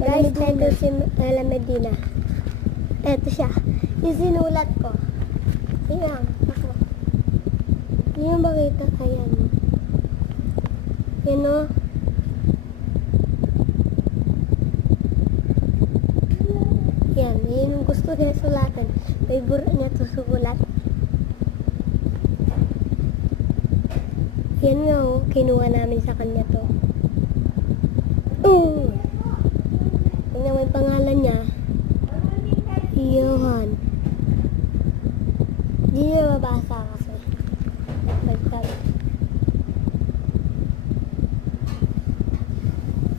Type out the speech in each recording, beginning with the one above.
Guys, ito si Ella Medina. Ito siya. Yung sinulat ko. Ayan. Ako. Hindi yung makita. Ayan. Yan o. Yan. Yan yung gusto niya sulatan. Favorite niya ito sulat. Yan nga o. Kinuha namin sa kanya to. Tingnan mo yung pangalan niya. Johan. Hindi niya mabasa kasi.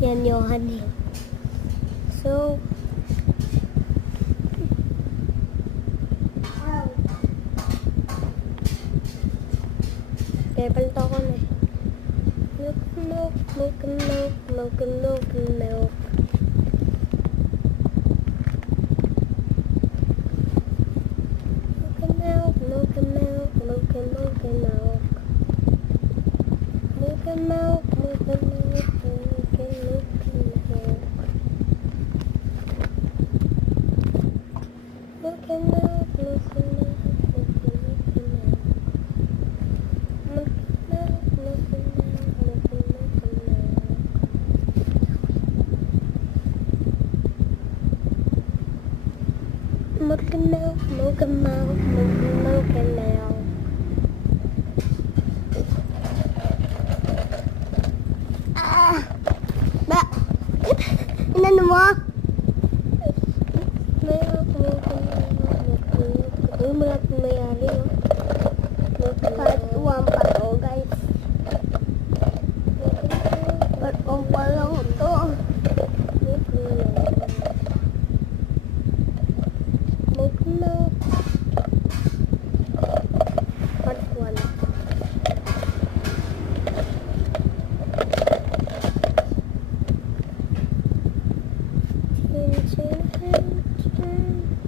Yan, Johan eh. So, kaya palito ko na eh. Milk, milk, milk, milk, milk, milk. Milk and milk, milk and milk and milk. Milk and milk, milk and milk, milk and milk and milk. Milk and milk, milk and milk, milk and milk and milk. Milk and milk, milk and milk, milk and milk and milk. Milk and milk, milk and milk, milk and milk and milk. Ba? Inano mo? Milk, milk and milk, milk and milk. Uy, malapit mayari, oh. Part 1 pa to, guys. Part 1 pa lang ito. Milk and milk. Milk and milk. Part 1. Chin, chin, chin, chin.